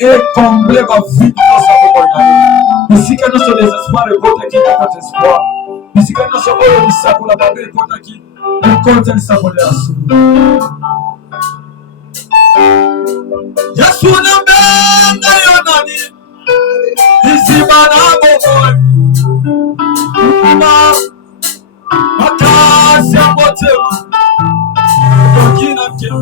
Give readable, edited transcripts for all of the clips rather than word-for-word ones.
et combler ma vie dans sa vie. Ici que nous sommes désespoir et contre qui n'a pas espoir. Ici que nous sommes au lycée pour la babée et contre qui nous comptons le sabot de la soupe. Yasuna benda yonani ici mana boboy makasi ya motema tokina kyo.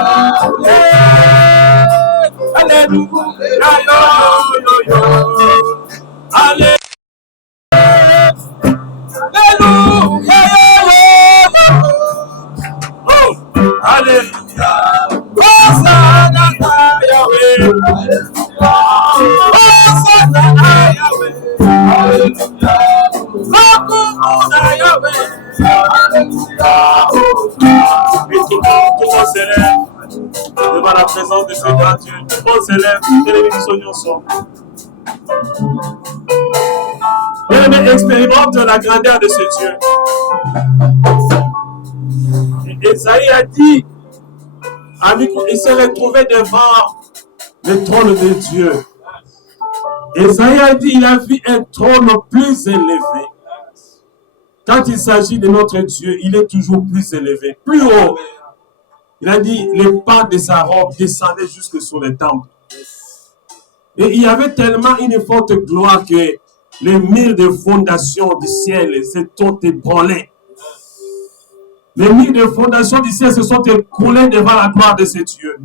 Hallelujah. s'élève devant la présence de ce grand Dieu. Tout le monde s'élève, télévision ensemble. Bien-aimé, expérimente la grandeur de ce Dieu. Et Esaïe a dit, il s'est retrouvé devant le trône de Dieu. Esaïe a dit, il a vu un trône plus élevé. Quand il s'agit de notre Dieu, il est toujours plus élevé, plus haut. Il a dit, les pas de sa robe descendaient jusque sur le temple. Et il y avait tellement une forte gloire que les murs de fondation du ciel se sont ébranlés. Les murs de fondation du ciel se sont écroulés devant la gloire de ce Dieu.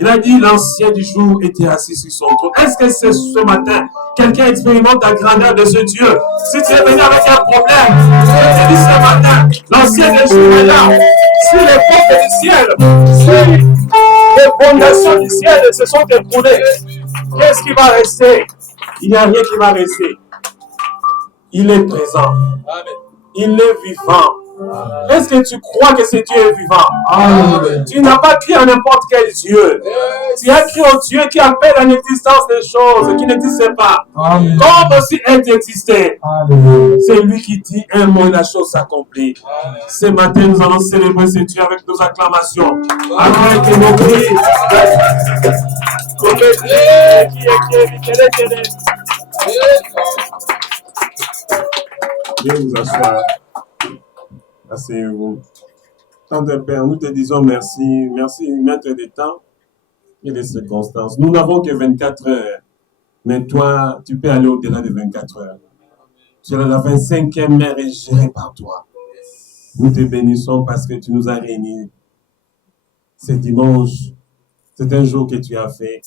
Il a dit, l'ancien du jour était assis sur son trône. Est-ce que c'est ce matin, quelqu'un expérimente la grandeur de ce Dieu? Si tu es venu avec un problème, je te dis ce matin, l'ancien du jour est là. Si les portes du ciel, si les fondations du ciel se sont écroulées, qu'est-ce qui va rester? Il n'y a rien qui va rester. Il est présent. Il est vivant. Est-ce que tu crois que ce Dieu est vivant? Amen. Tu n'as pas crié à n'importe quel Dieu. Tu as crié au Dieu qui appelle à l'existence des choses qui n'existent pas. Amen. Comme si elles existaient. C'est lui qui dit un mot et la chose s'accomplit. Ce matin, nous allons célébrer ce Dieu avec nos acclamations. Avec nos cris. Viens vous asseoir. Asseyez-vous. Tante Père, nous te disons merci. Merci, maître des temps et des circonstances. Nous n'avons que 24 heures. Mais toi, tu peux aller au-delà de 24 heures. Tu es la 25e heure et gérée par toi. Nous te bénissons parce que tu nous as réunis. Ce dimanche, c'est un jour que tu as fait.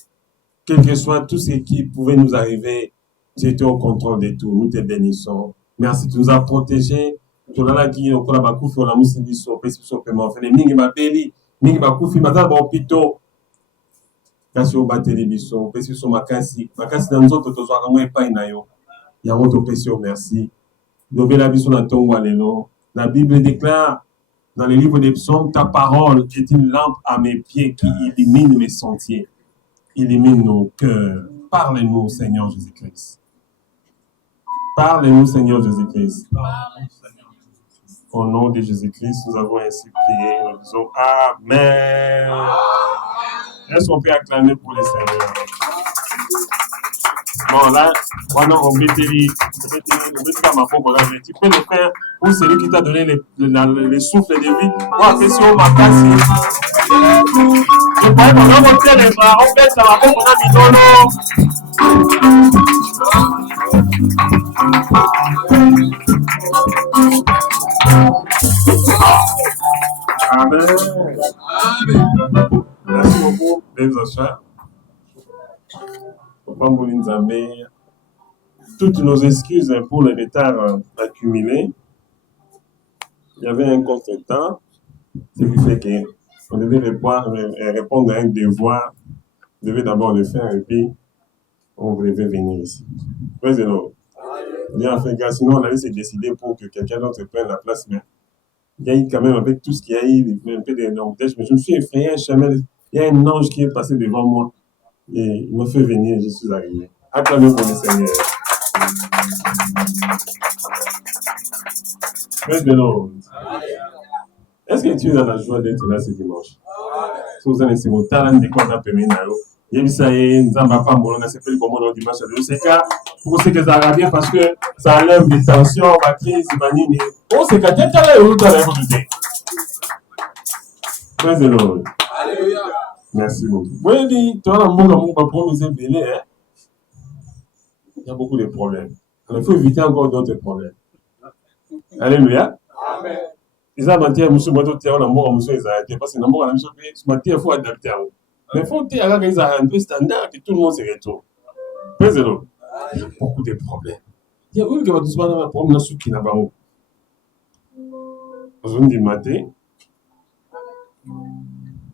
Quel que soit tout ce qui pouvait nous arriver, tu étais au contrôle de tout. Nous te bénissons. Merci, tu nous as protégés. Tolala qui okola bakufi ola musindi so pesi so pema ofele mingi babeli mingi bakufi bazala ba hôpitaux kasi obateli biso pesi so makasi na nzoto tozwaka mwa epai na yo yango topesi yo merci lobela biso na ntongo ya lelo. La Bible déclare dans le livre des psaumes, ta parole est une lampe à mes pieds qui illumine mes sentiers, illumine nos cœurs. Parle-nous, Seigneur Jésus-Christ. Parle-nous, Seigneur Jésus-Christ. Au nom de Jésus-Christ, nous avons ainsi prié. Nous disons Amen. Est-ce qu'on peut acclamer pour le Seigneur? Bon, là, on peut dire, tu peux le faire pour celui qui t'a donné le souffle de vie. Ou si on m'a cassé. Je crois qu'on va monter les bras, on fait ça, on a mis dans l'eau. Amen. Amen. Merci beaucoup, les achats. Papa Moulinzambe, toutes nos excuses pour le retard accumulé. Il y avait un contretemps, ce qui fait qu'on devait répondre à un devoir. On devait d'abord le faire et puis on devait venir ici. Praise the Lord. Sinon, on allait se décider pour que quelqu'un d'autre prenne la place. Mais il y a eu quand même, avec tout ce qu'il y a eu, un peu d'embouteillage, mais je me suis effrayé un chemin. Il y a un ange qui est passé devant moi et il m'a fait venir et je suis arrivé. Acclamez pour le Seigneur. Praise the Lord. Est-ce que tu es dans la joie d'être là ce dimanche? Si vous avez un talent de quoi t'appeler Naro, il y a eu Nzamba Pambolona, c'est plus comme on dimanche à c'est cas pour ceux qui ça bien parce que ça enlève des tensions, la crise, manine. Oh, c'est quand quelqu'un là, il est là. Praise the Lord. Alléluia. Merci beaucoup. Oui, toi, dans le monde, on va belé, hein. Il y a beaucoup de problèmes. Alors, il faut éviter encore d'autres problèmes. Alléluia. Amen. Les avantages, monsieur, moi, tout le monde, monsieur, ils arrêtent. Parce que le monde, monsieur, il faut adapter à vous. Mais il faut dire qu'ils ont un peu standard et tout le monde se retrouve. Praise the Lord. Il y a beaucoup de problèmes. Il y a une qui va tout se passer dans la problème, dans qui n'a pas où. Aujourd'hui, matin,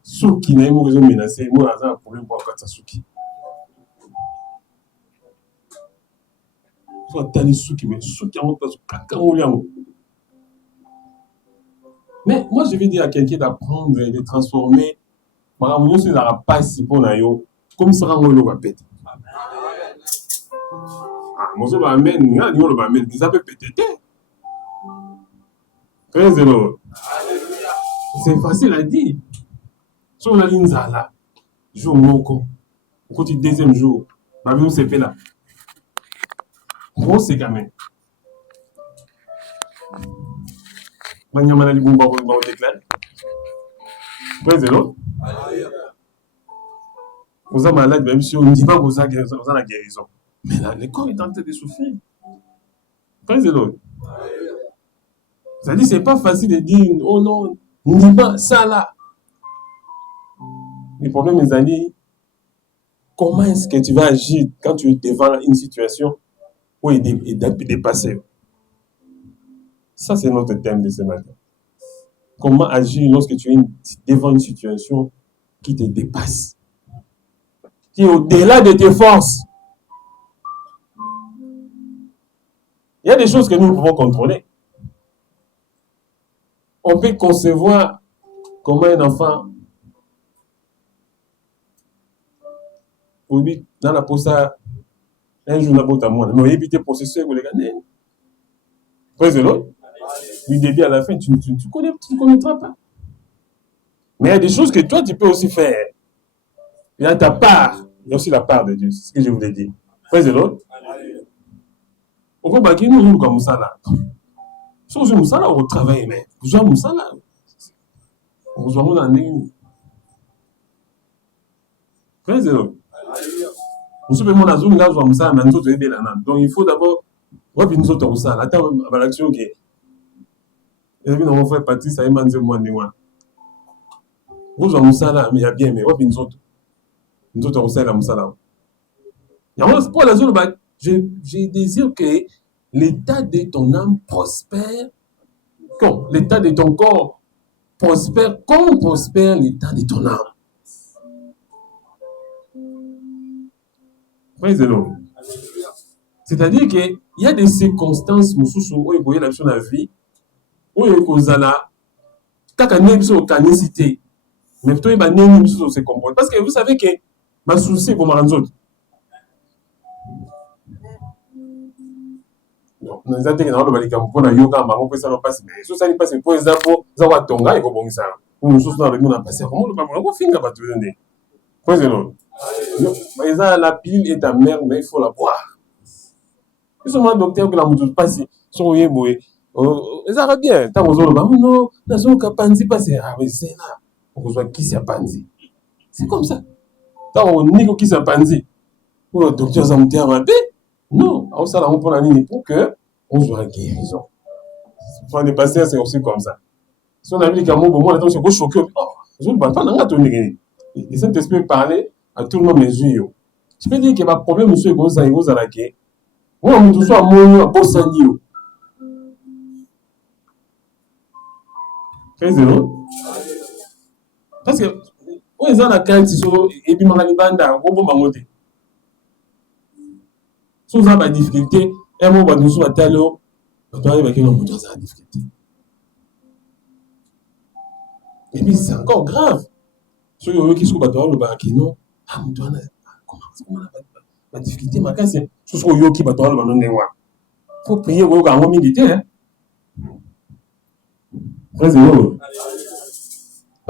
Suki na yemo raison menacé, moi j'ai un problème pour akatsa suki. Faut attendre suki, mais suki en place mais moi je vais dire à quelqu'un d'apprendre et de transformer. Par exemple, si ça passe pour nayo, comme ça on le répète. Ah, moi je m'amène, on le m'amène, ça peut péter. C'est facile à dire. Si on a l'inzala, jour moko, au côté deuxième jour, ma vie s'est fait là. Gros c'est quand même. Manyamana libumba ko ba déclare. Praise the Lord. Vous êtes malade, même si on ne dit pas que vous avez la guérison. Mais là, le corps est en train de souffrir. Praise the Lord. C'est-à-dire, c'est pas facile de dire, oh non, ne dis pas ça là. Le problème, mes amis, comment est-ce que tu vas agir quand tu es devant une situation où il est dépassé? Ça, c'est notre thème de ce matin. Comment agir lorsque tu es devant une situation qui te dépasse, qui est au-delà de tes forces? Il y a des choses que nous pouvons contrôler. On peut concevoir comment un enfant, oui, dans la poste, un jour, on a moi, mais éviter processus, vous les gagnez. Praise the Lord. Du début à la fin, tu ne connaîtras pas. Mais il y a des choses que toi, tu peux aussi faire. Il y a ta part. Il y a aussi la part de Dieu. C'est ce que je voulais dire. Praise the Lord. On va baquer nous comme ça là. Si on ça là, on travaille, mais vous avez ça là. Vous avez un année. Praise the Lord. Nous sommes dans la zone là, nous sommes dans zone bien là. Donc il faut d'abord, on va nous autres ça. Là, t'as une action qui. Et puis on va faire partie, ça y est, manzer moi ni moi. Vous avez ça là, mais il y a bien, mais on va nous autres on ça là, nous ça là. Et alors pour la zone, je désire que l'état de ton âme prospère, comme l'état de ton corps prospère, comme prospère l'état de ton âme. Praise the Lord. C'est-à-dire qu'il y a des circonstances où il y a la vie, où il y a la canicité, mais plutôt il y a des choses se comportent. Parce que vous savez que ma souci pour ma autres. Nous avons dit que nous avons dit que nous avons yoga, nous avons ça passe, mais si ça ne passe pas, nous avons tonga et nous ça. Nous avons passé. Comment nous avons fait un peu de Praise the Lord. La pilule est amère, mais il faut la boire. Ils sont un docteur que la mouture passe. Sont yéboé. Ils arrêtent bien. Tant qu'on non, la zone capanzi passe. Ah mais c'est là. On reçoit qui c'est panzi. C'est comme ça. Tant on nique qui c'est panzi. Pour le docteur Zamouté à non, on s'en rend pour la ligne pour que on soit guérison. Enfin, les patients, c'est aussi comme ça. Si on a vu les gamins, bon, moi, je suis choqué. Oh, je ne parle pas dans la tonne. Et cet esprit parler à tout le monde mesure. Je peux dire que ma problème, monsieur, c'est que vous avez dit, moi, je suis à mon à Bossanio. Praise the Lord. Parce que, où ils ont la carte, et puis, ma banda, au bon moment. Si vous avez des difficultés, et moi, nous sommes à tel eau, on doit arriver avec une difficulté. Et puis, c'est encore grave. Ceux qui sont à le bac, non, ah, on doit comment la difficulté, ma casse, c'est ce sont eux qui battent le ballon. Il faut prier au grand militaire. Parce que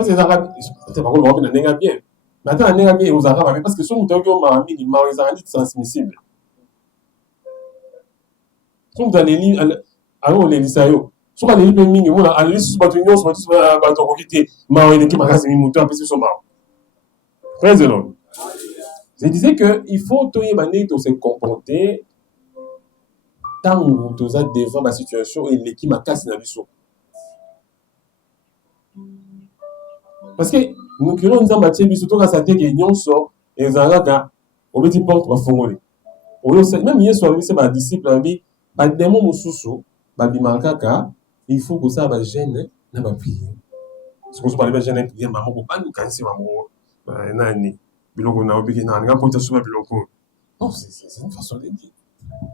les Arabes, c'est pas qu'on va bien. Mais attends, on est bien aux Arabes, parce que si on a mis les Arabes transmissibles. Si on a les lignes, alors les lycéens, si on a les lignes, on a les listes de l'union, on a les Praise the Lord. Je disais qu'il faut se comporter tant que tu as devant la situation et l'équipe a cassé la vie. Parce que nous créons une matière, surtout quand ça dit que l'union sort et les Arabes, au petit porte, va fongoler. Même hier soir, c'est ma disciple, ma démon moussou, ma bimankaka, il faut que ça va gêner, n'a pas prier. Ce que je parle, j'ai un prière, maman, pas nous cancer, maman. Nani, biloko na obiki na nga pota soba biloko. Non, c'est une façon de dire.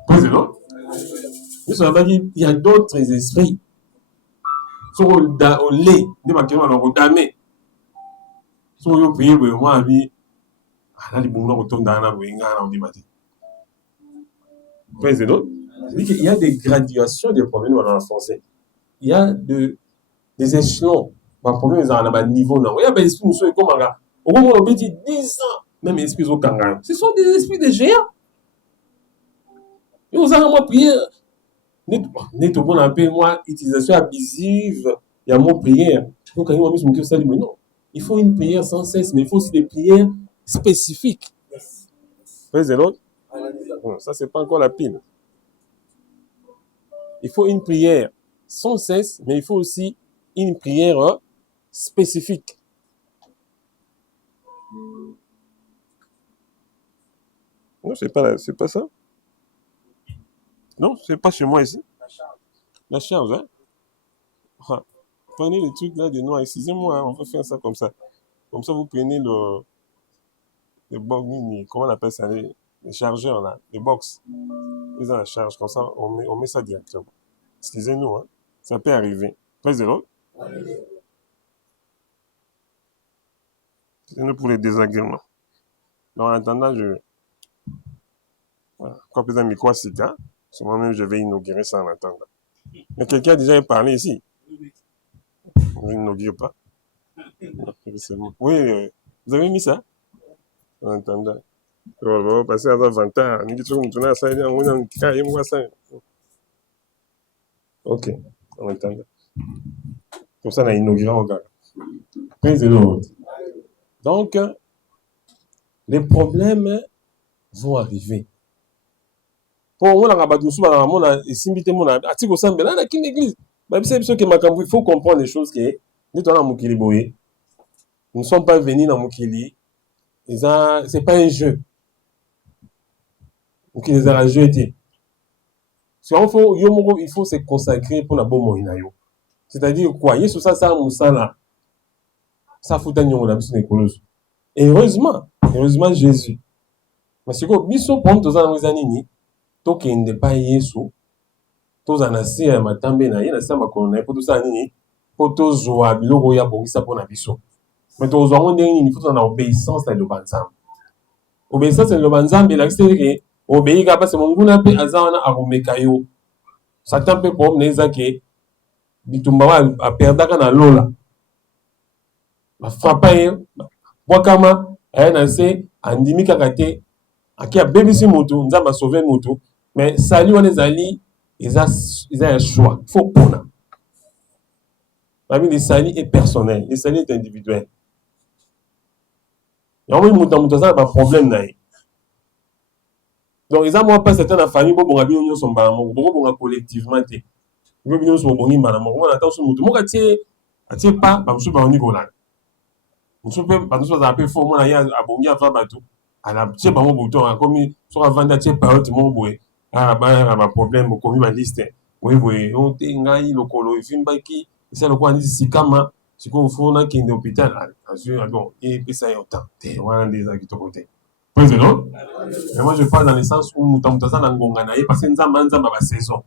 Praise the Lord. Mais ça veut dire il y a d'autres esprits. So au lait, de ma kema au damé. So yo prier pour moi ami. Ah là les bons là dans na winga na on dit. Praise the Lord. Il y a des graduations de problèmes dans le français. Il y a des échelons. Par problème, ils ont un niveau. Il y a des esprits qui sont comme un gars. Au moment où on dit 10 ans, même les esprits au Kanga. Ce sont des esprits de géants. Et vous avez moi prière. Net au bon appel, moi, utilisation abusive. Il y a mon prière. Donc, quand on dit ça, mais non. Il faut une prière sans cesse, mais il faut aussi des prières spécifiques. Praise the Lord. Bon, ça, c'est pas encore la pile. Il faut une prière sans cesse, mais il faut aussi une prière spécifique. Non, c'est pas ça. Non, c'est pas chez moi ici. La charge, hein. Ah, prenez les trucs là de noix. Excusez-moi, hein, on va faire ça comme ça. Comme ça, vous prenez le box, comment on appelle ça, les chargeurs là, les box. Ils ont la charge, comme ça, on met ça directement. Excusez-nous, hein. Ça peut arriver. Praise the Lord. Excusez-nous pour les désagréments. Donc, en attendant, quand vous avez quoi, c'est ça. Moi-même, je vais inaugurer ça en attendant. Mais quelqu'un a déjà parlé ici. Je n'inaugure pas. Oui, vous avez mis ça en attendant. On va passer à 20 ans. Ok, en attendant. Comme ça, on a inauguré encore. Praise the Lord. Donc, les problèmes vont arriver. Pour moi, il faut comprendre les choses que nous ne sommes pas venus dans Mukili. C'est pas un jeu. Il faut se consacrer pour la bonne moïna. C'est-à-dire quoi? Il y a ça, ça fout un yon, et heureusement Jésus. Parce que biso pour tous les années, to kende pa Yesu, to zanasi ya matambe na ye na samba kolona pour tout ça nini, pour to zoa biloko ya bongisa pour na biso. Mais to zoa on ndeni, il faut na obéissance na lobanzambe. Obéissance na lobanzambe la c'est que obéir ka parce monguna pe azana akomeka yo. Satan pe pour neza ke bitumba wa perdaka na lola. Ba frappa ye, bwakama na se andimi kakate aki a bébisi moto, nzamba sauver moto, mais sali wana ezali ils ont un choix. Il faut qu'on a. Le sali est personnel, le sali est individuel. Il y a un problème. Donc, ils ont pas certaines familles pour qu'on ait son balamon, pour qu'on ait collectivement. Nous avons son bon balamon. On attend son moto. Moi, attire pas, je suis pas au niveau là. Je suis pas un peu fort. Moi, il y a un bon gars à faire bateau. À la petite balamon bouton, comme sur la vente d'attirer par autre monde, oui. Ah, bah, problème, comme ma liste. Oui, on t'engaille le colo, il fait une baki. C'est le coin d'ici, Kama. Si vous faites un hôpital, et ça y est autant. T'es un des acquis de côté. Praise the Lord. Mais moi, je parle dans le sens où nous sommes dans le parce que nous avons une saison.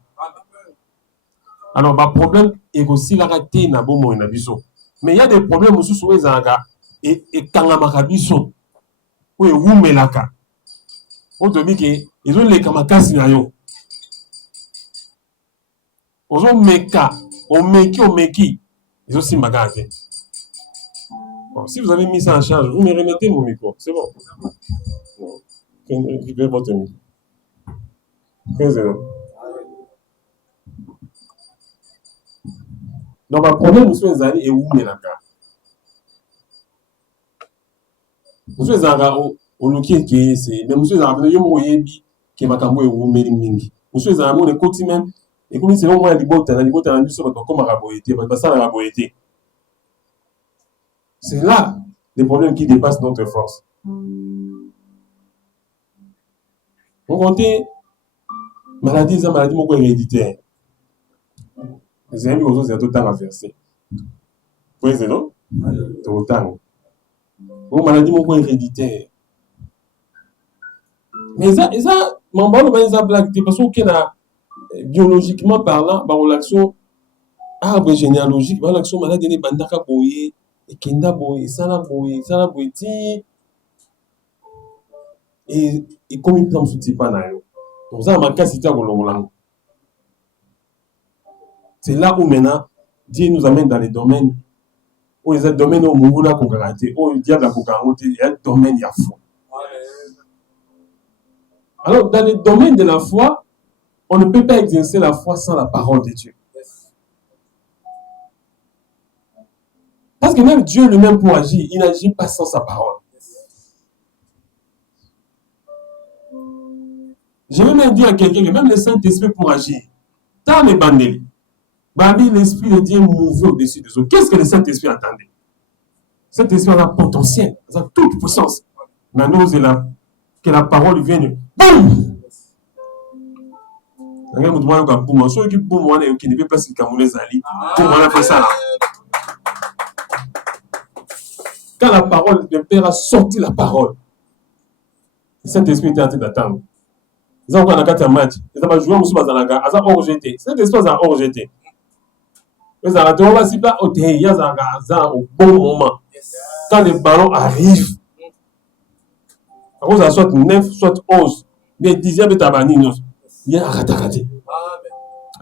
Alors, le problème est aussi la raté na bon moyen biso. Mais il y a des problèmes aussi sur les anga et quand la makabiso ou wumelaka. On te dit que ils ont les kamakasi na yo. Ils ont meka, on meki. Ils ont aussi magazé. Bon, si vous avez mis ça en charge, vous me remettez mon micro. C'est bon. Récupérez votre micro. 15 €. Donc, le problème, monsieur Zali, est où les monsieur Zali, on nous qui est, c'est. Mais monsieur Zali, il y a un moyen qui est makambo et où mingi. Monsieur Zali, on écoute même. Et comme c'est au moins libota, comme araboïté, ça la araboïté. C'est là les problèmes qui dépassent notre force. On compte maladie, c'est maladie héréditaire. Les amis, aux autres, c'est tout le temps à verser. Praise the Lord. C'est autant. Une maladie héréditaire. Mais ça, mon bon, ça blague, parce que biologiquement parlant, bah, l'action arbre généalogique, bah, l'action maladie n'est bandaka boye, et kenda boye, sana boye, et comme il tombe sous tipa na yo. Donc ça, ma casse, c'est là où maintenant, Dieu nous amène dans les domaines, où les domaines où Munguna Kokarate, où le diable a Kokarate, il y a un domaine, il y a foi. Alors, dans les domaines de la foi, on ne peut pas exercer la foi sans la parole de Dieu. Parce que même Dieu lui-même pour agir, il n'agit pas sans sa parole. Je vais même dire à quelqu'un que même le Saint-Esprit pour agir, dans les bandés, l'Esprit de Dieu mouvait au-dessus des autres. Qu'est-ce que le Saint-Esprit attendait? Le Saint-Esprit a un potentiel, a toute puissance. Maintenant, c'est là que la parole vienne. Boum! Quand la parole de Père a sorti la parole, le Saint-Esprit était en train d'attendre. Ils ont encore un match. Ils ont joué à hors jeté. Saint-Esprit a hors jeté. Ils ont au bon moment. Quand le ballon arrive, ça soit 9, soit 11, mais 10e est tabanino. Il y a raté.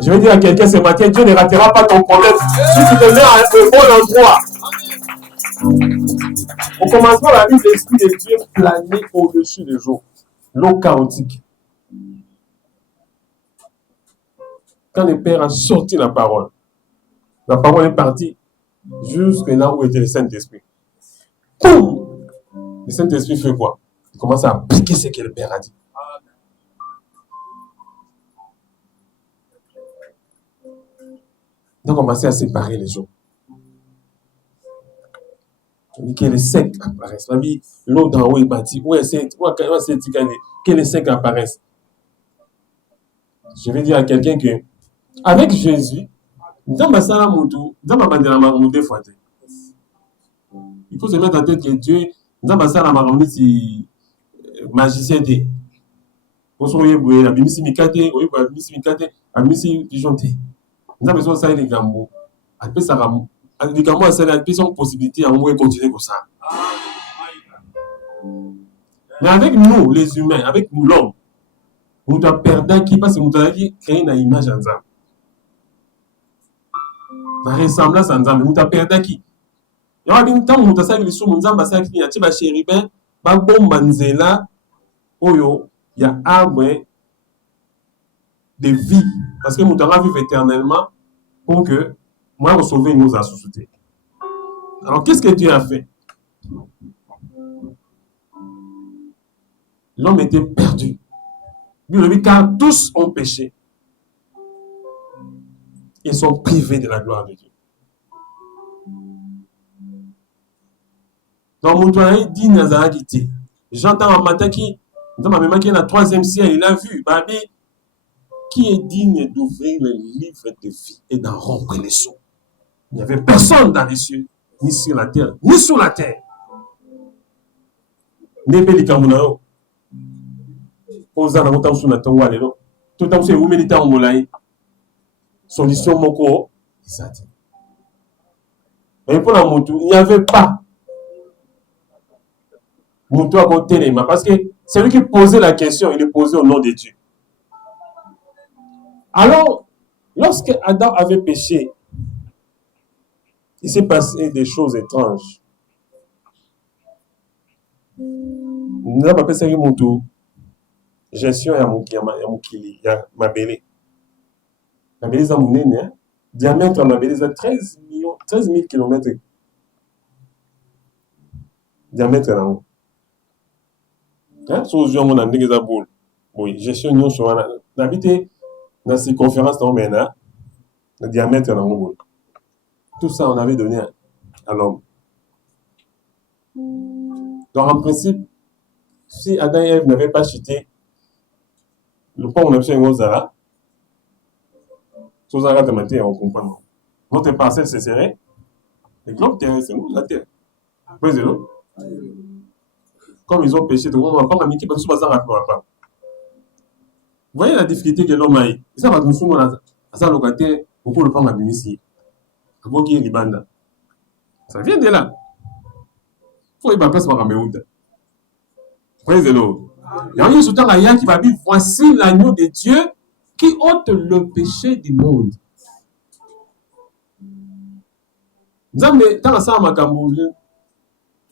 Je vais dire à quelqu'un ce matin, Dieu ne ratera pas ton problème si tu te mets au bon endroit. Au commencement, la vie de l'Esprit de Dieu planait au-dessus des eaux. L'eau chaotique. Quand le Père a sorti la parole est partie jusque là où était le Saint-Esprit. Boum! Le Saint-Esprit fait quoi? Il commence à appliquer ce que le Père a dit. Donc, on commence à séparer les eaux. Que les secs apparaissent. L'eau d'en haut est partie. Où est-ce que les secs apparaissent? Je vais dire à quelqu'un que, avec Jésus, il faut se mettre en tête que Dieu, magicien. Nous avons besoin de les gambo. Les gambo, c'est la possibilité à continuer comme ça. Mais avec nous, les humains, avec nous, l'homme, nous devons perdre qui parce que nous devons créer une image en Zam. La ressemblance en Zam, nous devons perdre qui? Il y a un temps où nous devons faire nous Zam, parce qu'il y a un chérubin, un bon manzela, il y a arbre de vie. Parce que nous devons vivre éternellement pour que moi, sauver nos associés. Alors, qu'est-ce que Dieu a fait? L'homme était perdu. Car tous ont péché. Ils sont privés de la gloire de Dieu. Donc, mon doyen dit Nazarite. J'entends un matin qui, dans ma mémoire, qui est la 3e ciel, il a vu, Babi, qui est digne d'ouvrir le livre de vie et d'en rompre les sceaux. Il n'y avait personne dans les cieux, ni sur la terre, ni sous la terre. Nebeli Kamunao. Ozana Motam Sunatan Walelo. Tout à fait, vous méditez en Moulaï. Solution Moko. Mais pour la Moutou, il n'y avait pas Moutou à côté de parce que c'est lui qui posait la question, il est posé au nom de Dieu. Alors, lorsque Adam avait péché, il s'est passé des choses étranges. Nous avons appelé ça Moutou. Gestion ya Moukili, ya Mabélé. Mabélé, ça m'a dit, diamètre de Mabélé, c'est 13 000 km. Diamètre là haut. Si vous avez un endroit qui boule, oui, gestion de nous, n'habitez dans ces conférences, le diamètre là haut. Tout ça, on avait donné à l'homme. Donc, en principe, si Adam et Ève n'avaient pas chuté, le point où on a fait un gros zara, tout ça, on comprend. Notre parcelle se serrait, Le globe terrestre, c'est la terre. Praise the Lord. Comme ils ont péché, tout le monde va pas m'amiquer parce que ça va pas. Vous voyez la difficulté que l'homme a eu. Et ça va nous soumettre à ça locataire, beaucoup le prendre à Bimisi. À Boki et Libanda. Ça vient de là. Il faut y avoir place pour Cameroun. Praise the Lord. Il y a un sultan Aya qui va dire voici l'agneau de Dieu qui ôte le péché du monde. Nzambe tant ça ma Cameroun.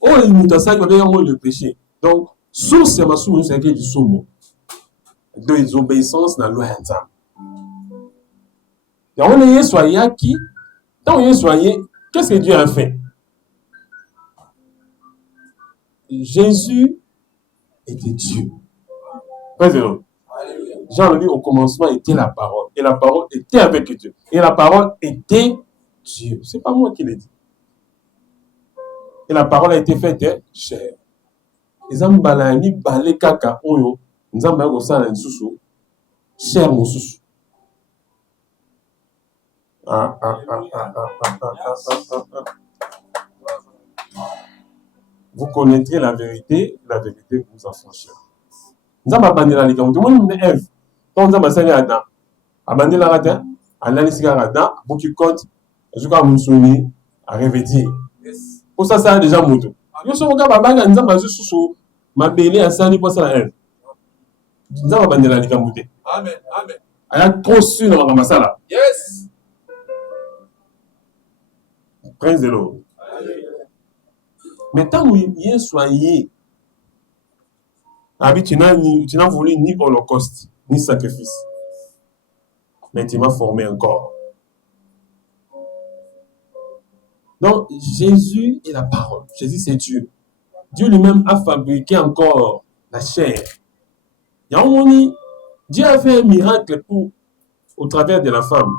Oh il nous ça qui va dire le péché. Donc source c'est ma source c'est que du somo. De désobéissance dans loi Nzambe. Et on est soyé qui tant on est soyé qu'est-ce que Dieu a fait? Jésus était Dieu. Président. Jean le dit au commencement était la parole. Et la parole était avec Dieu. Et la parole était Dieu. C'est pas moi qui l'ai dit. Et la parole a été faite chair. Les ambalani balé kaka oyo. Nous avons besoin de sous chair mon sous. Vous connaîtrez la vérité vous affranchira. Nous avons abandonné la ligue. Tout le monde est Ève. Quand nous avons abandonné Adam, abandonné la rata, analysé la rata, pour qu'il compte, jusqu'à mon souvenir, à revêtir. Pour ça, ça a déjà monté. Nous sommes au cas où nous avons juste sous ma belle à ça, pour ça, Ève. Nous avons abandonné la ligue. Amen. Amen. Elle a trop su dans la masala. Yes. Praise the Lord. Mais tant qu'il y est soigné, tu n'as voulu ni holocauste, ni sacrifice. Mais tu m'as formé encore. Donc, Jésus est la parole. Jésus, c'est Dieu. Dieu lui-même a fabriqué encore la chair. Dieu a fait un miracle au travers de la femme.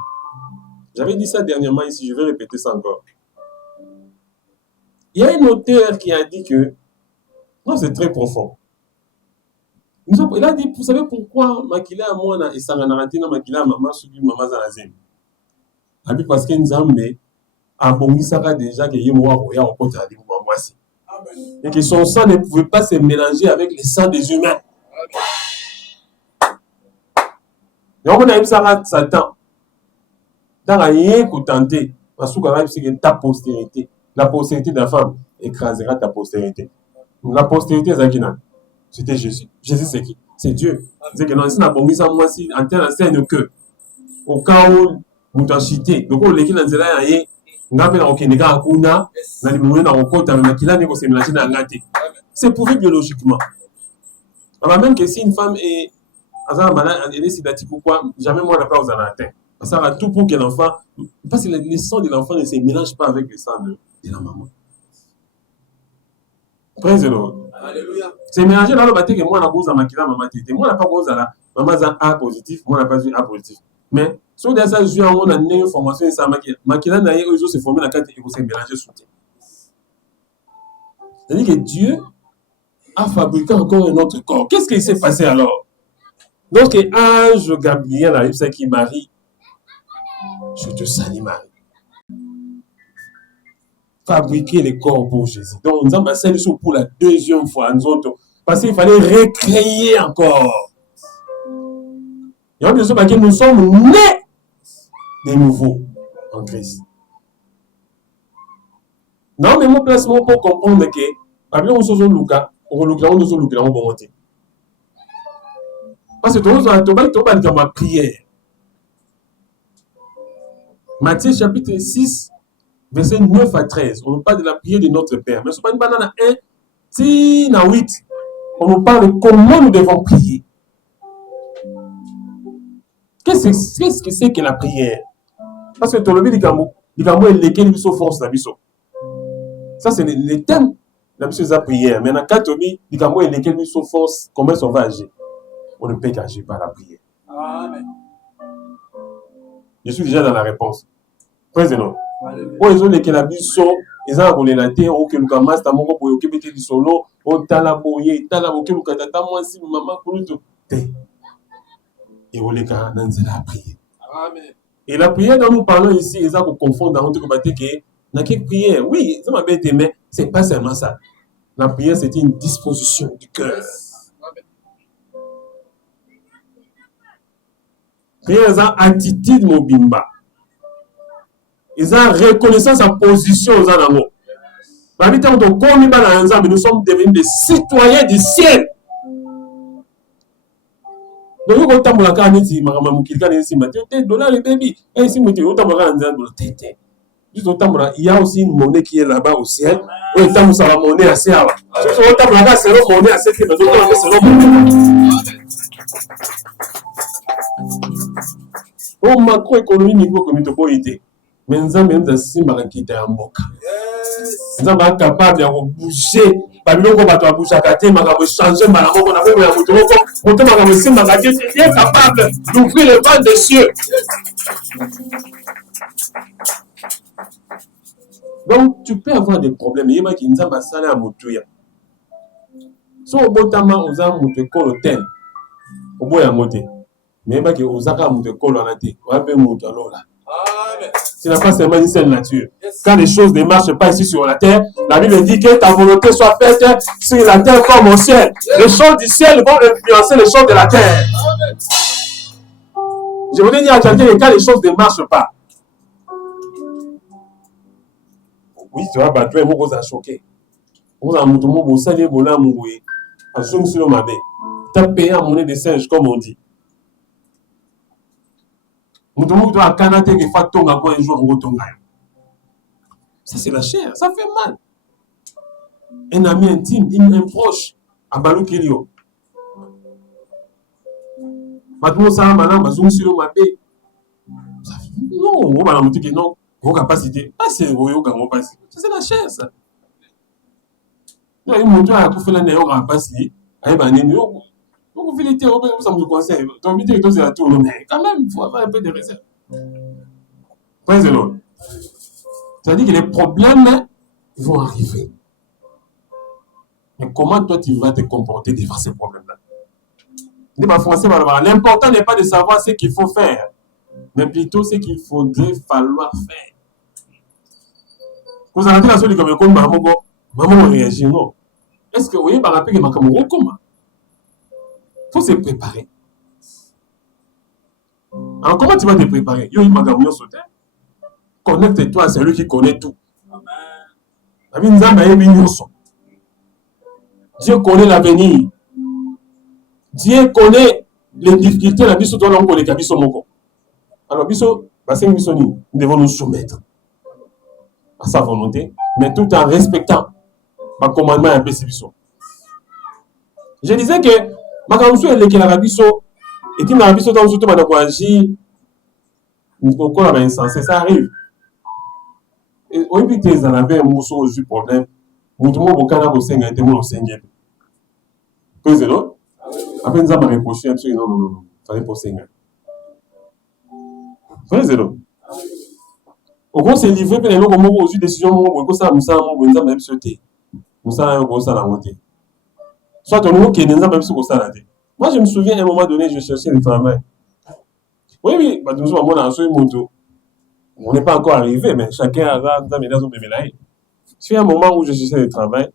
J'avais dit ça dernièrement ici, je vais répéter ça encore. Il y a un auteur qui a dit que, non, c'est très profond. Il a dit, vous savez pourquoi Makila a moi et Saranatina Makila maman subi maman Zanazim. Parce que Nzambe a bongi Sara déjà que Yemoa Roya au côté de Mouamouassi. Et que son sang ne pouvait pas se mélanger avec le sang des humains. Et on a eu Satan. Dans la yé qu'on tentait, parce que c'est ta postérité. La postérité de la femme écrasera ta postérité. La postérité, c'était Jésus. Jésus, c'est qui? C'est Dieu. C'est que non, si on a bongi ça, moi, si, en terre, c'est que, au cas où, vous t'en chitez. Donc, on l'équipe dans la yé, on a fait la Okenega à Kuna, on a dit, on a encore, on a qu'il s'est mélangé dans la tête. C'est prouvé biologiquement. Alors, même que si une femme est, elle est sédative, pourquoi? Jamais moi, on n'a pas aux atteint. Ça va tout pour que l'enfant, parce que le sang de l'enfant ne se mélange pas avec le sang de la maman. Praise the Lord. Alléluia. C'est mélangé dans le bâtiment que moi, on a besoin de maquiller maman tété. Moi, on n'a pas besoin de la maman a A positif, moi, on n'a pas besoin A positif. Mais, si on a ça, on a une information, ça maquille. Maquiller, ils ont se formé la carte et ils s'est mélangé sous terre. C'est-à-dire que Dieu a fabriqué encore un autre corps. Qu'est-ce qui s'est passé alors? Donc, l'ange Gabriel arrive, c'est qui Marie. Je te salue, Marie. Fabriquer les corps pour Jésus. Donc, nous avons fait ça pour la deuxième fois, nous autres, parce qu'il fallait recréer encore. Et en plus, nous sommes nés de nouveau en Christ. Non, mais mon placement pour comprendre que, par exemple, on se Lucas, on Lucas, parce que tout le monde a ma prière. Matthieu chapitre 6, verset 9 à 13. On nous parle de la prière de notre Père. Mais ce n'est pas une banane à 1, si à 8. On nous parle de comment nous devons prier. Qu'est-ce que c'est que la prière? Parce que tout le monde dit est lesquels nous sont force. Ça, c'est le thème de la prière. Mais dans 4 dit est lesquels nous sont force. Comment on va agir? On ne peut qu'agir par la prière. Amen. Je suis déjà dans la réponse. Président. Oh, ils ont les Kelabiso, ils ont volé la terre, ok, nous camas, t'as mon pour ok, du solo, oh, t'as la boye, t'as la ok, nous catata, moi, si maman, pour nous, et on les dans la prière. Amen. Et la prière dont nous parlons ici, ils ont confondre dans notre combattre que N'a qu'une prière. Oui, ça m'a bien été, mais c'est pas seulement ça. La prière, c'est une disposition du cœur. Prière, ils ont attitude mobimba. Ils ont reconnaissance en position aux animaux. Nous sommes devenus des citoyens du ciel. Donc, il y a aussi une monnaie qui est là-bas au ciel. Et ça va monnaie assez avant. Au macroéconomie niveau comme il faut été. Mais nous avons même si marakita en boka. Nous sommes capables de bouger. Babylone ko bato bouger kate makabo changer malamo ko na ko ya mutoko moto makabo si makate est capable d'ouvrir le vent des cieux. Donc tu peux avoir des problèmes. Il y a qui nous a salé à motuya. So botama oza muteko l'hôtel. Obo ya moté. Mais il y a qui osaka muteko l'anate. On va mutalo là. Ce n'est pas seulement une seule nature. Quand les choses ne marchent pas ici sur la terre, la Bible dit que ta volonté soit faite sur la terre comme au ciel. Les choses du ciel vont influencer les choses de la terre. Je voudrais dire à quelqu'un que quand les choses ne marchent pas, oui, tu vas battre, mais vous avez choqué. Vous avez montré que vous avez volé à mourir. Tu as payé à monnaie de singe, comme on dit. Ça, c'est la chair, ça fait mal. Un ami intime, un proche, à Balou Kelio. Maintenant, ça va, non, on va dire que non, vos capacités. Ah, c'est la chair, ça. Il y a un moteur à coup fait la néo, on va passer. Vous pouvez l'été, ça me conseille. Donc, c'est la tour, mais quand même, il faut avoir un peu de réserve. Praise the Lord. C'est-à-dire que les problèmes vont arriver. Mais comment toi tu vas te comporter devant ces problèmes-là? L'important n'est pas de savoir ce qu'il faut faire, mais plutôt ce qu'il faudrait falloir faire. Vous avez dit la chose comme maman réagit, non? Est-ce que vous voyez par rapport à ma comment? Il faut se préparer. Alors, comment tu vas te préparer? Connecte-toi à celui qui connaît tout. Dieu connaît l'avenir. Dieu connaît les difficultés. Alors, nous devons nous soumettre à sa volonté, mais tout en respectant ma commandement et un peu. Je disais que Makamoussou et l'Arabiso, et qui n'a pas dans tout le monde agir, pourquoi on a insensé, ça arrive. Et au début, ils en avaient un mousseau au problème. Nous devons au Canada au Seigneur, et au Seigneur. Praise the Lord. Après, nous avons reproché absolument non, fallait pour Seigneur. Praise the Lord. Au gros, c'est livré, puis les gens ont eu décision, ça, Moussa, nous avons même sauté. Moussa, nous avons monté. Soit on qui nous a même sur ça. Moi, je me souviens à un moment donné, je cherchais le travail. Oui, bah, nous sommes en train de on n'est pas encore arrivé, mais chacun a dans mes raisons de mélanger. Sur un moment où je cherchais le travail,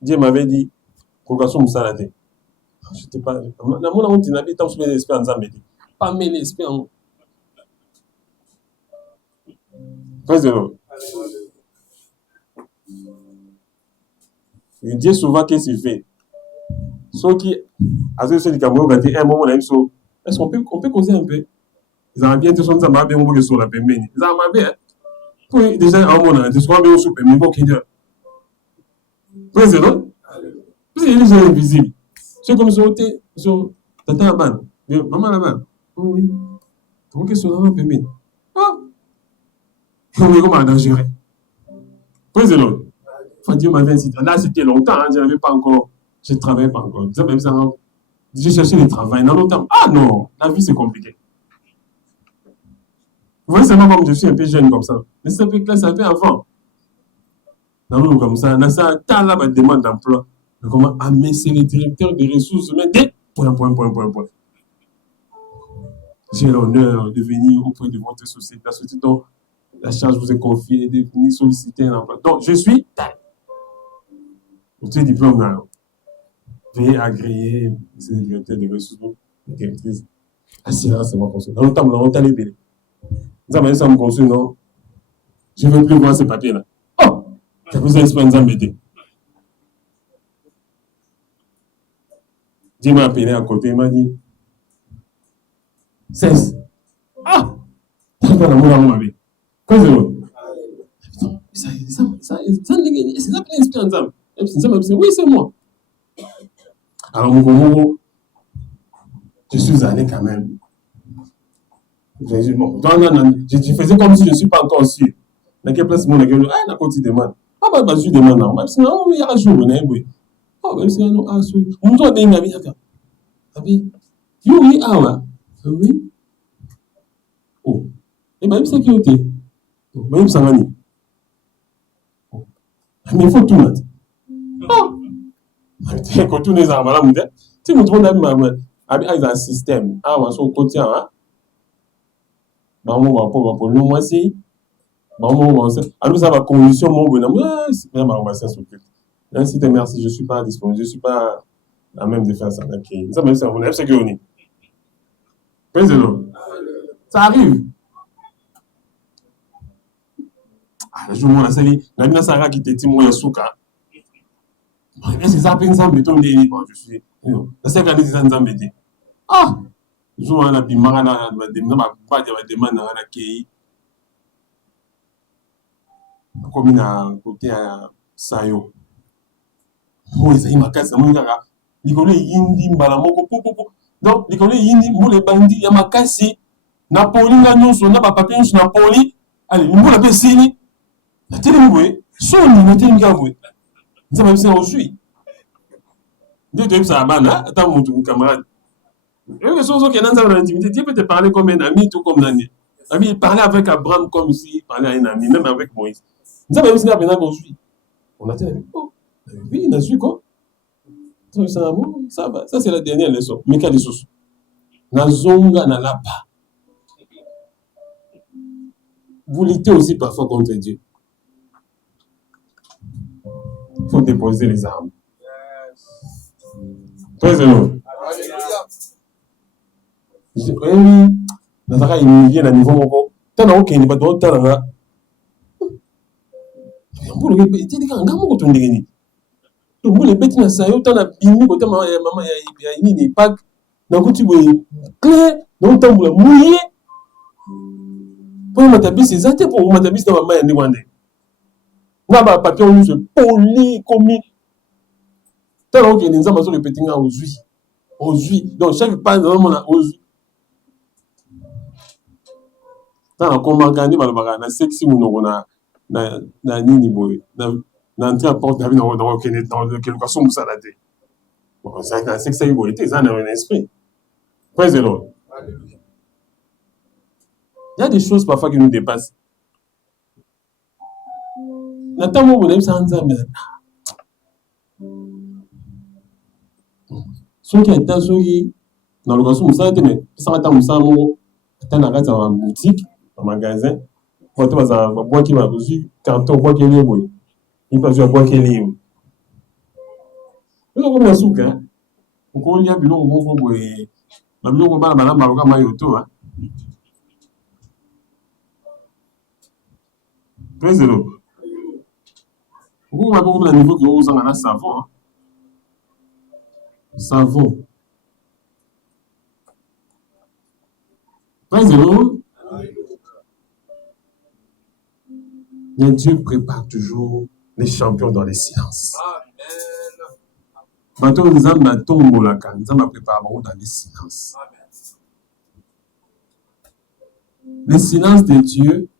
Dieu m'avait dit, pourquoi sommes nous ça? Je n'étais pas. Dans mon amour, tu n'as pas de l'esprit en Zambédi. Pas mes l'esprit en. Praise the Lord. Il dit souvent qu'est-ce qu'il fait. Ceux qui, à ceux du Cameroun, ont dit un moment, est-ce qu'on peut causer un peu? Ils ont bien dit que ça m'a bien oublié sur la pembeni. Ils ont bien. Puis déjà, un moment, ils sont bien sur la pembeni. Bon, qui dit. Président. Puis il est invisible. C'est comme ça, tata Aban. Maman là-bas. Oui. Comment qu'ils sont dans la pembeni? Ah. Comment on a géré? Président. Dieu m'avait incité. Là, c'était longtemps, hein, je n'avais pas encore. Je ne travaillais pas encore. J'ai cherché le travail dans longtemps. Ah non, la vie c'est compliqué. Vous voyez seulement comme je suis un peu jeune comme ça. Mais ça fait avant. Dans le comme ça, dans ça, t'as là ma demande d'emploi. Comment mais c'est le directeur des ressources humaines. Point. J'ai l'honneur de venir auprès de votre société. La société dont La charge vous est confiée, définie, solliciter un emploi. Donc, je suis tu diplôme là. Veuillez agréer, c'est le directeur de ressources, directrice. Ah, c'est là, c'est moi construit. Dans le temps, on t'a libéré. Ça m'a dit, ça me construit, non? Je ne veux plus voir ces papiers-là. Oh! Tu as besoin d'expérience à m'aider. Dieu m'a appelé à côté, il m'a dit, cesse. Ah! Tu pas l'amour dans ma vie. Quoi, c'est bon? C'est ça, l'expérience. Oui, c'est moi. Alors, mon je suis allé quand même. Je faisais comme si je ne suis pas encore sûr. Dans quelle place mon gars, ah, quand tu demandes. Ah, bah, je demande, non. Parce que non, il y a un jour, on est oui. Ah, bah, c'est non, ah, oui. Mon tour de ma vie, ah, oui. Oui, ah, ouais. Oui. Oh. Et bien, c'est qui était. Même ça va ni. Mais il faut tout mettre. Ah! Quand tout les armes, là, vous dites, si vous trouvez un système, ah, on va sur le côté, hein. On va pas pour nous, moi, si. Alors, ça va condition, mon bonhomme. C'est bien, on va s'insulter. Ainsi, merci, je ne suis pas disponible, je ne suis pas à même de faire ça. Ça, même ça, on a ce qu'on est. Ça arrive. Ah, le jour où on a salué, la vie Sarah qui te dit, moi, il y a souka. C'est ça, ça, mais ton délit, je suis. La seule année, c'est ça, ça me dit. Ah! Le jour où on a dit, Marana, pas de demande dans la quai. Comme na côté à Sayo. Moi, ça y m'a cassé, moi, il connaît Yindi, Malamoko, popo. Donc, il connaît Yindi, moi, les bandits, il m'a cassé. Napoli, là, nous, on a pas papier, nous, Napoli. Allez, nous, on a fait signer. La télé, vous voyez, Sony, la télé, vous voyez. Ça m'a fait ça aujourd'hui. Dieu te dit ça, hein? Attends, mon camarade. Les choses qui sont dans l'intimité, Dieu peut te parler comme un ami, tout comme un ami. Il parlait avec Abraham comme s'il parlait à un ami, même avec Moïse. Ça va même si on a aujourd'hui. On a dit, oh, oui, il a su quoi? Ça va. Ça, c'est la dernière leçon. Mais quelle leçon? Nazonga na lapa. Vous luttez aussi parfois contre Dieu. Il faut déposer les armes. Praise-le. Oui, Nazara, il vient à niveau. T'as n'a aucun niveau, t'as n'a. Pour le bébé, tu dis qu'un gamin quand on dit tout le monde les bêtes na sayo, t'as na bimi côté maman ya ni pas. Donc tu vois clair, donc t'as voulu mouiller. Pour m'attaquer c'est ça, pour m'attaquer dans maman ya ni wande. Na ba papier on se poli commis. T'as n'a aucun nzamba sur le petit nga aujourd'hui. Donc chaque pas dans mon aujourd'hui. T'as na comment gagner balbara na sexy ou na nini boy na entrer à porte d'avis dans l'éducation vous salade bon c'est que ça y était ça dans un esprit praise the Lord. Il y a des choses parfois qui nous dépassent notamment vous avez ça ensemble ceux qui étaient dans l'éducation vous salade mais ça va être un salon dans une boutique un magasin. Quand tu vas à boire qui m'a reçu, quand on voit qu'il est beau, il passe à boire qu'il est beau. Nous avons un souk, hein. On y a bilo, on va et la bilo, on va à la maroca mayoto, hein. Praise the Lord. On va pas le niveau que vous en avez savon, hein. Savon. Praise the Lord. Mais Dieu prépare toujours les champions dans les silences. Bateau Nzamba tombe la canne, Nzamba prépare dans les silences. Les silences de Dieu,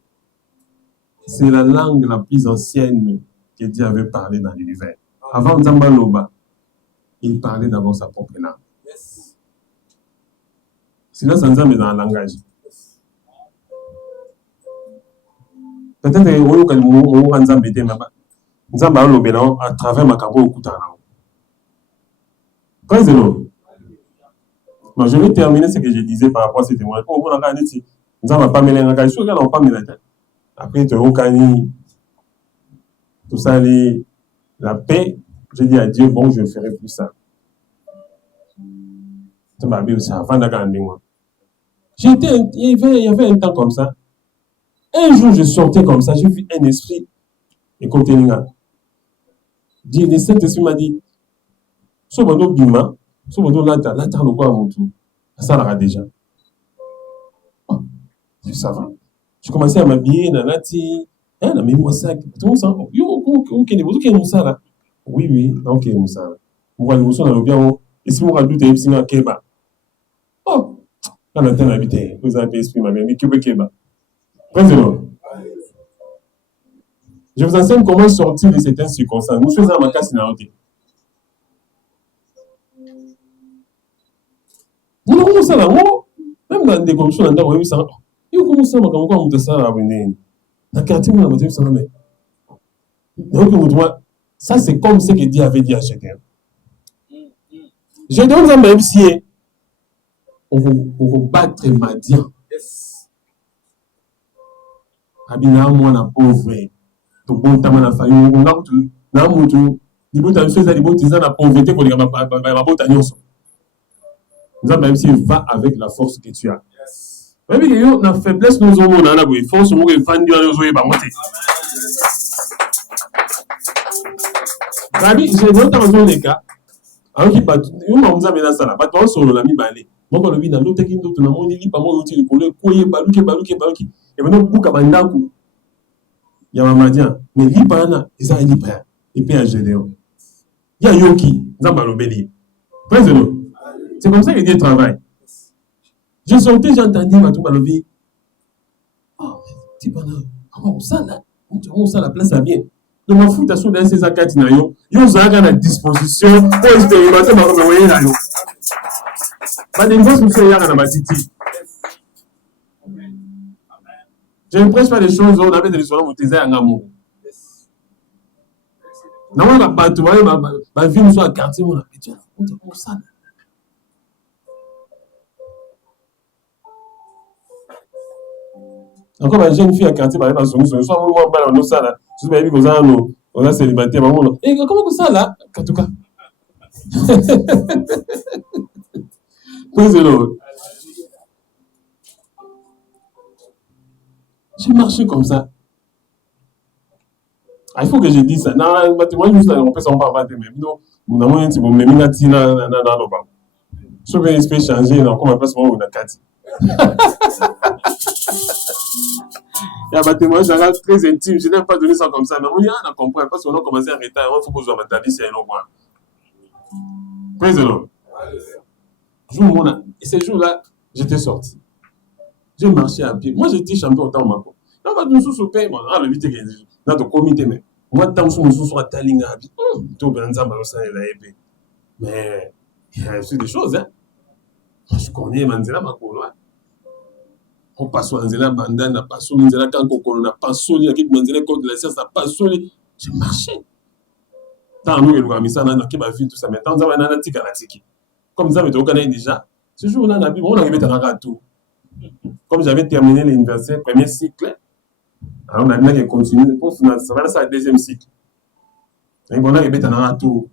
c'est la langue la plus ancienne que Dieu avait parlé dans l'univers. Avant Nzamba Loba, il parlait d'abord sa propre langue. Silence Nzamba est dans le langage. Peut-être que vous avez Nzamba Lobela à travers ma cabo au Koutana. Praise the Lord. Bon, je vais terminer ce que je disais par rapport à ces témoignages. Oh, on a dit Nzamba pas mêlé en cas, je suis pas mêlé. Après, tu tout ça, la paix, j'ai dit à Dieu, bon, je ne ferai plus ça. Ça m'a dit, ça va moi. Il y avait un temps comme ça. Un jour, je sortais comme ça, j'ai vu un esprit. Écoutez, le Saint-Esprit m'a dit, Sobodo Bima, Sobodo Lata, Lata, le quoi à mon tour. Ça l'a déjà. Oh, ça va. Je commençais à m'habiller, nanati, hein, mais moi ça, tout le monde yo, ok, ça là. Oui, ok, ça. Moi, je suis dans le bien, et si moi, je doute, je suis Keba. Oh, là, maintenant, habité, vous avez esprit, ma bien, mais Keba. Président. Je vous enseigne comment sortir de certaines circonstances. Nous faisons ma casse dans nous comment ça là, même dans des conditions dans le ça. Yo comment ça, comment on te ça là, dans quartier, on a dit ça mais. Donc ça c'est comme ce que Dieu avait dit à chacun. Je demande à même si on va battre Madian. Abina moi na pauvre. To bon tama na famille, on a tout. Na mutu, di bota fait ça di bota ça na pauvreté pour les ba bota nyonso. Nous même si va avec la force que tu as. Même si yo na faiblesse nous avons na boy, force mo ke fandi na zo e ba moté. Rabi, j'ai dans dans les cas. Alors qui bat, yo ma nous amena ça là, ba to solo la mi balé. Mon ko lobi na l'autre qui d'autre na moni li pa mo yoti ko le koye baluki. Et maintenant buka bandaku. Ya mamadian, mais li pa na, ils a li pa. Et puis à Gédéon. Ya yoki, nzamba lobeli. Président. C'est comme ça que Dieu travaille. Je sortais, j'entendais ma tout malobi. Oh, tu vas là. Comment ça là? Comment ça la place à bien? Je m'en fous, t'as sous dans ces actes na yo. Yo zanga à disposition pour expérimenter ma remoyer là yo. Pas des fois, je suis là dans ma city. Je ne prêche pas des choses, on avait des choses, on disait un amour. Non, on n'a pas tout, ma vie nous soit à quartier, on a dit, on ça. Encore une jeune fille à quartier, par exemple, soit moi, on a ça là, je suis bien on a célibataire, et comment ça là, en tout cas. Président. J'ai marché comme ça. Ah, il faut que je dise ça. Non, moi, juste là, on peut s'en parler, mais non, nous avons un petit peu, mais nous avons un pas. Je vais espérer changer, non, comme un peu ce moment où on a quatre. Il y a un témoignage très intime, je n'ai pas donné ça comme ça, mais on y a compris, parce qu'on a commencé à arrêter, il faut que je m'attaque, c'est un autre. Président. Et ce jour-là, j'étais sorti. J'ai marché à pied. Moi, j'étais champion au temps, Mako. Là, on va nous souper. Bon, le but est que dans ton comité, mais moi, tant que nous sommes à Talinga, tout bien ensemble, mais il y a aussi des choses, hein. Je connais Manzela Mako, là. On passe Manzela Bandana, n'a pas soli, Manzela Kankoko, n'a pas soli, la quitte Manzela Côte de la Science, n'a pas soli. J'ai marché. Tant nous, nous avons mis ça dans la vie, tout ça, mais tant que nous avons un tiki. Comme ça, mais tu connais déjà. Ce jour-là, on a arrivé à tout. Comme j'avais terminé l'université, premier cycle, alors on a continué pour financer, ça va être le deuxième cycle. Et on a arrivé à tout.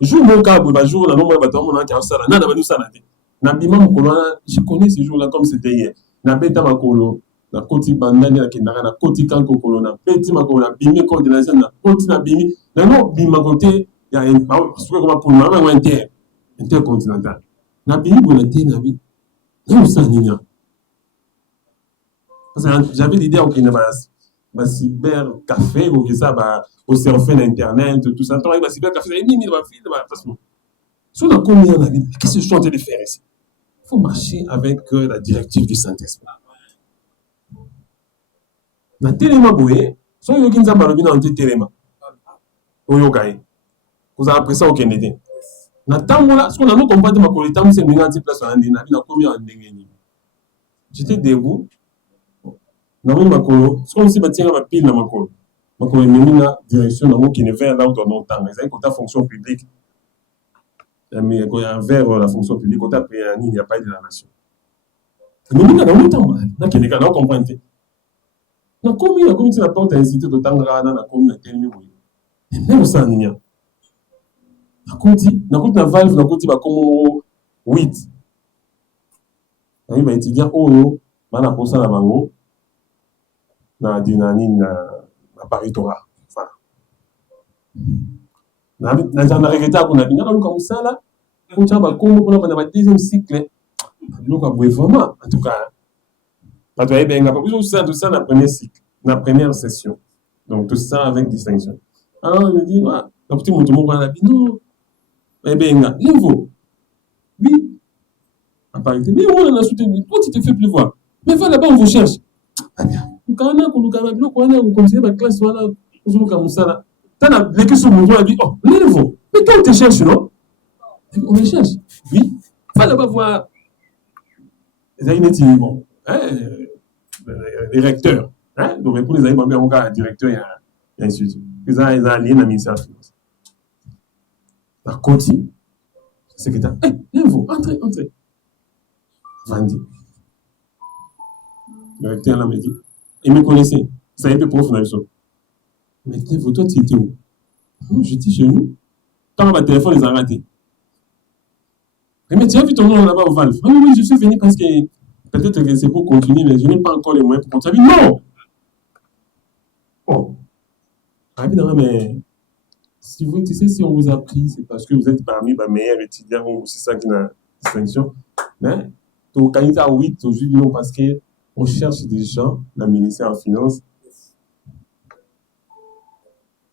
Jour mon cas, jour là, on a dit ça, je connais ce jour-là comme c'était hier. Na beta makolo, na koti bandani na kendaka, na koti kanko kolo, na beti makolo, na bimi coordination, na koti na bimi, na no bima côté, il y a un comme pour moi, même intercontinental. Na bimi bonité na bi, na ça nina. Parce que j'avais l'idée qu'il y a un cyber café ou ça au surfer l'internet tout ça. Toi, il cyber café, il y a une si on a combien la vie, qu'est-ce que je suis en train de faire ici? Il faut marcher avec la directive du Saint-Esprit. Na téléma boye, so yo kinza balobi na nti téléma. Oyo kai. Vous avez appris ça au Kennedy. Na tamola, ce qu'on a nous compris ma colita, c'est une anti place en Indina, na combien en Ndengeni. J'étais debout. Na mo makolo, c'est comme si ba tienga ba pile na makolo. Makolo menina direction na mo qui ne vient là où ton nom tang, c'est une fonction publique. Mais vers la fonction publique, quand il n'y a pas de la nation. Mais nous, on a comprendre. Na komi tu na porte incité de tangana na komi na telmi boye. Même ça nia. Na valve na koti ba komo 8. Na ba étudiant oyo bana posa na bango na dinani na Paris Torah. Voilà. Na regretta ko na bingana luka musala ko taba komo ko na ba deuxième cycle. Luka boye vraiment en tout cas. Pas toi benga pas tout ça na premier cycle, na première session. Donc tout ça avec distinction. Alors il me dit ouais, la petite moto mon la bino. Eh benga, niveau. Oui. À Paris. Mais on a soutenu. Toi tu te fais plus voir. Mais va là-bas on vous cherche. Lukana ko lukana bilo ko na ko continuer ma classe wala uzuka musala. Tana les questions mon a dit oh, niveau. Mais toi on te cherche non? On me cherche. Oui. Va là-bas voir. Les aïneti bon. Les recteurs. Hein? Donc, pour les amis, on a un directeur et un institut. Ils ont allié dans le ministère de la Finance. La Côte, secrétaire, vous, entrez. Vandi. Le recteur là me dit, il me connaissait. Ça a été prof dans le son. Mais vous, toi, tu étais où? J'étais chez nous. Quand mon téléphone les a ratés. Mais tu as vu ton nom là-bas au Valve? Oui, je suis venu parce que. Peut-être que c'est pour continuer, mais je n'ai pas encore les moyens pour continuer. Non! Bon. Mais si vous, tu sais, si on vous a pris, c'est parce que vous êtes parmi les meilleurs étudiants ou c'est ça qui a distinction. Mais, au candidat à 8, aujourd'hui, non, parce qu'on cherche des gens, la ministère en finance.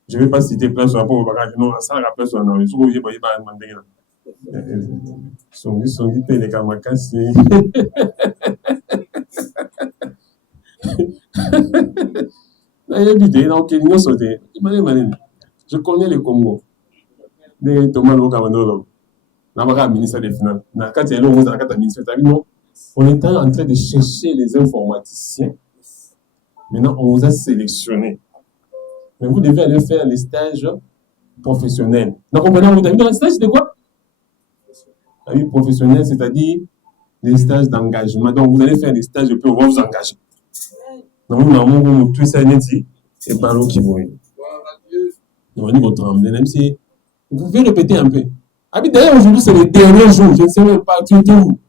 Je ne vais pas citer plein sur rapport au bagage, non, ça rappelle sur un an. Je trouve que vous voyez pas demander là. Son dit paye les kamakas. Je connais les Congo. Ministère des Finances. On est en train de chercher les informaticiens. Maintenant, on vous a sélectionné. Mais vous devez aller faire les stages professionnels. Donc, vous avez vu un stage de quoi? Oui, professionnel, c'est-à-dire les stages d'engagement. Donc, vous allez faire des stages et puis on va vous engager. Donc, nous avons tout ça et par l'eau qui vous est. Vous pouvez répéter un peu. Ah, mais d'ailleurs, aujourd'hui, c'est le dernier jour. Je ne sais même pas, tu étais où?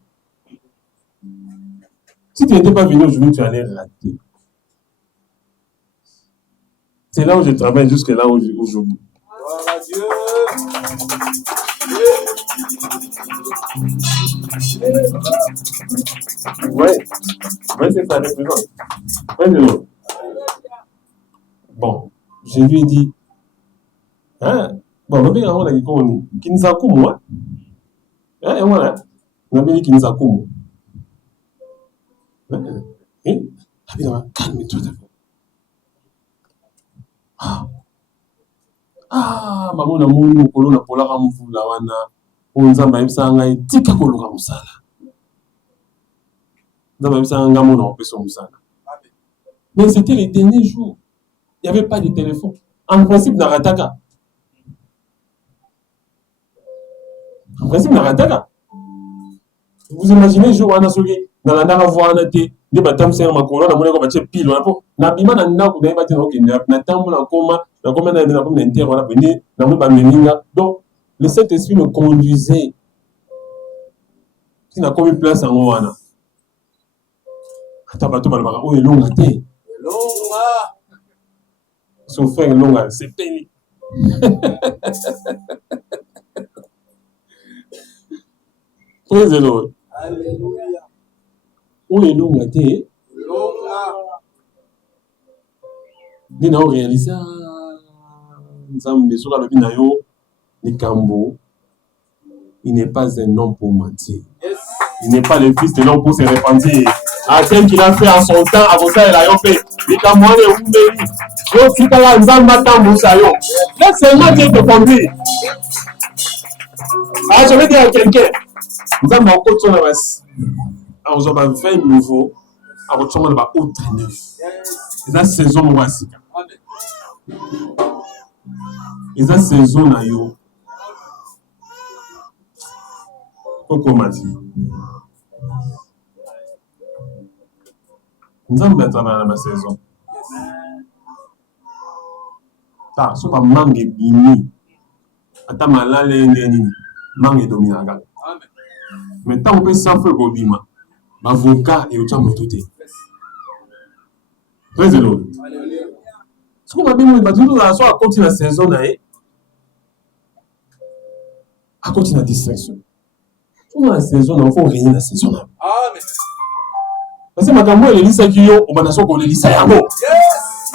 Si tu n'étais pas venu aujourd'hui, tu allais rater. C'est là où je travaille jusque là aujourd'hui. Ouais, c'est ça, représente. Ouais, non. Bon, je lui ai dit, hein, bon, on a dit qu'on Kinsaku, moi. Hein, et voilà, on a dit Kinsaku. Hein, calme-toi d'abord. Ah, maman, na moni mokolo na polaka mvula wana. Onzamba yebisa ngai tika koluka musala. Nzamba yebisa nga mona opeso musala. Mais c'était les derniers jours. Il n'y avait pas de téléphone. En principe, narataka. Vous imaginez, jour où on a sauvé, dans la nara voie, on a été, des bâtiments, c'est un macron, on a monté un pile, on a dit, n'abîma n'a n'a pas de bâtiment, n'a pas de coma, n'a pas de terre, on a venu, n'a pas de. Donc, le Saint-Esprit me conduisait. Il n'a pas de place en Oana. Attends, pas tout le monde, oh, il est long à terre. Son frère est long à c'est pénible. Praise the Lord. Alléluia. Où est long à terre? Nous avons réalisé il n'est pas un homme pour mentir. Il n'est pas le fils de l'homme pour se repentir. À tel qu'il a fait en son temps, à ça, il a fait. Laisse seulement Dieu te conduire. Ah, je vais dire à quelqu'un. Nous avons encore son avance. Alors, on va 20 nouveaux. Alors, on va autre neuf. Et la saison, voici. Et la saison, là, yo. Comment dire? Nous avons maintenant la saison. Ta so pas mangue bini. Ata malale neni mangue dominaka. Amen. Mais tant que ça fait godima. Avocat et autant mototé. Praise the Lord. Alléluia. Ce qu'on va bien bah tout la soit à continuer la saison là à continuer la distraction. Tout la saison là faut rien la saison là. Amen. Parce que makambo le lisa kiyo o bana soko le lisa yango. Yes.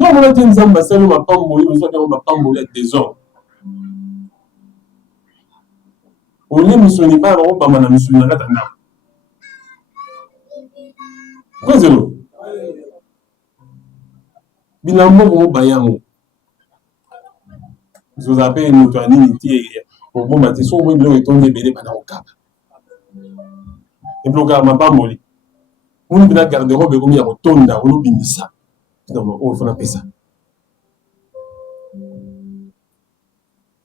Non on a dit nzamba selo mapambo yo so ka mapambo le désordre. On est missionné pas on ba mana missionné na tanda. Praise the Lord. Bilambo ko bayango. Vous avez une autorité pour bon bâtir son bon bureau et tomber belé pendant au cap. Et bloquer ma bamboli. On vient garde-robe comme il y a rotonda ou l'obimisa. Non, on fait ça.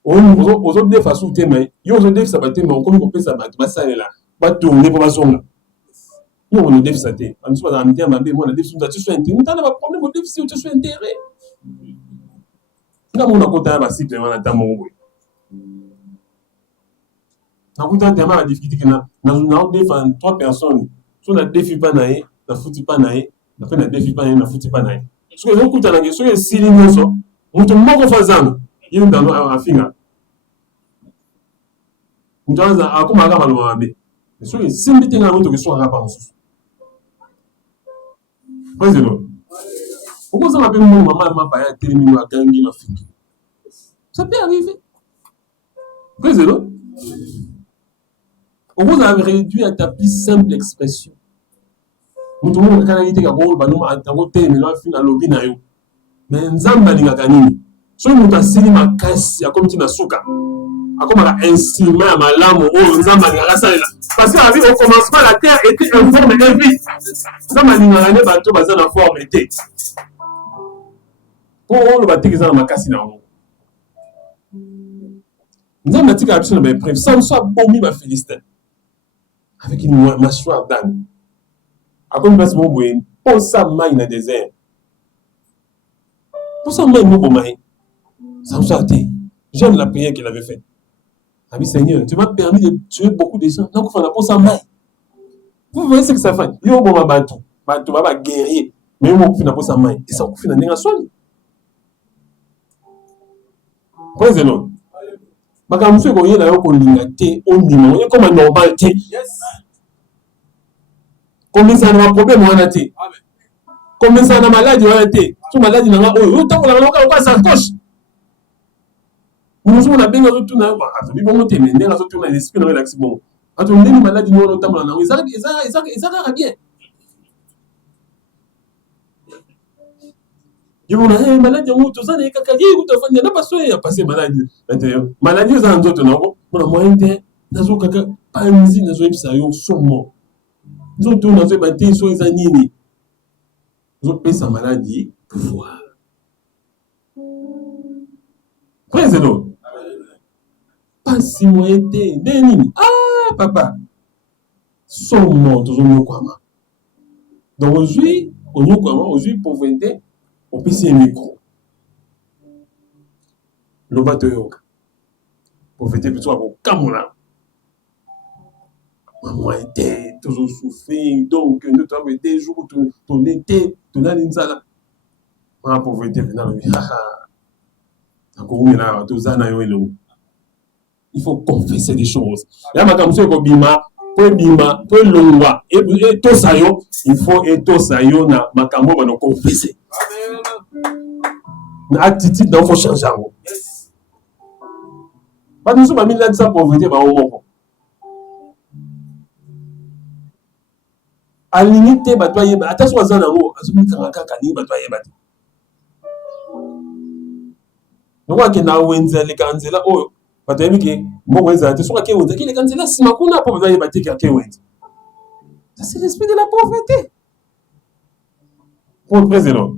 On aux autres des façons témoin. Yo aux autres ça va témoin comme on peut ça va ça là. Pas tourner pour passer. Yo on devait ça té. En soit dans un mabé moi on devait ça tu sois intérêt. On a pas problème on devait si tu sois intérêt. Nga mona kota ba siple wana tamo ngwe. Na kuta tema ba difficulté que na défendre 3 personnes. So na défi pas naé, na futi pas naé, na fait na défi pas naé, na futi pas naé. So que kuta na so que sili nyoso, mutu moko fazana. Yini ndano afinga. Ndanza akuma kama lo mabe. So que simbiti na mutu que so ngapa musu. Praise the Lord. Pourquoi ça m'appelle mon maman m'a pas été mis à gagner la fille? Ça peut arriver. Praise the Lord. Pourquoi vous avez réduit à ta plus simple expression? Nous tout le monde a dit que vous avez dit que vous avez dit que mais nzamba lingaka nini? So mutu asili makasi comme tu na suka. Akoma ka instrument ya malamu o nzamba lingaka salela. Parce que au commencement la terre était informe et vide. Nzamba lingaka ne bato baza na forme était. Pour le bâtir dans ma casse na on. Nous avons dit que nous avons prévu ça, nous sommes bombés par Philistin avec une mâchoire d'âne. À quoi nous passons mon boy? Pour ça maille dans le désert. Pour ça maille nous bombés. Ça nous a été. J'aime la prière qu'il avait faite. Ami Seigneur, tu m'as permis de tuer beaucoup de gens. Donc il faut pour ça maille. Vous voyez ce que ça fait? Il y a un bon bateau, bateau va guerrier, mais il faut pour ça maille. Et ça vous fait dans la soirée. Praise the Lord. Quand je suis là, on est comme un normal. Yes. Combien ça a un problème, on a été. Combien ça a maladie, on a été. Tout maladie, on a été. Autant qu'on a ça coche. Nous sommes bien dans tout le monde. Mais nous sommes tout l'esprit de relaxer. Bon. Quand on est malade, nous sommes dans le ils arrivent bien. Je vous dis, maladie, on tout ça, les cacailles, vous te faites pas soigner, passer maladie. Maladie, vous en d'autres, non? On a moyen de, nazo kaka, panzi, nazo ipsayo, somo. Nous autres, nazo bâti, so les anini. Nous autres, paye sa maladie, pouvoir. Praise the Lord. Pas si moyen de, dénini. Ah, papa. Somo, tous on quoi, ma. Donc, aujourd'hui, on y quoi, aujourd'hui, pauvreté. On peut essayer un micro. Le bateau, pour fêter plutôt à vos camoula. Maman était toujours souffert, donc nous avons des jours, ton été, ton alinzala. Ma pauvreté, il faut confesser des choses. Là, ma camouflage, pour longwa, et tout ça, il faut et tout ça, na ma camouflage, va confesser. Attitude donc faut changer. Pas nous sommes mis là de sa pauvreté ba on. À limite ba toi yeba attention à ça na ngo azumi kaka kani ba toi yeba. Donc que na wenza le kanzela o ba toi yebiki mo wenza te so ka ke wenza ki le kanzela si makuna po ba toi yeba te ke wenza. Ça c'est l'esprit de la pauvreté. Pour le président.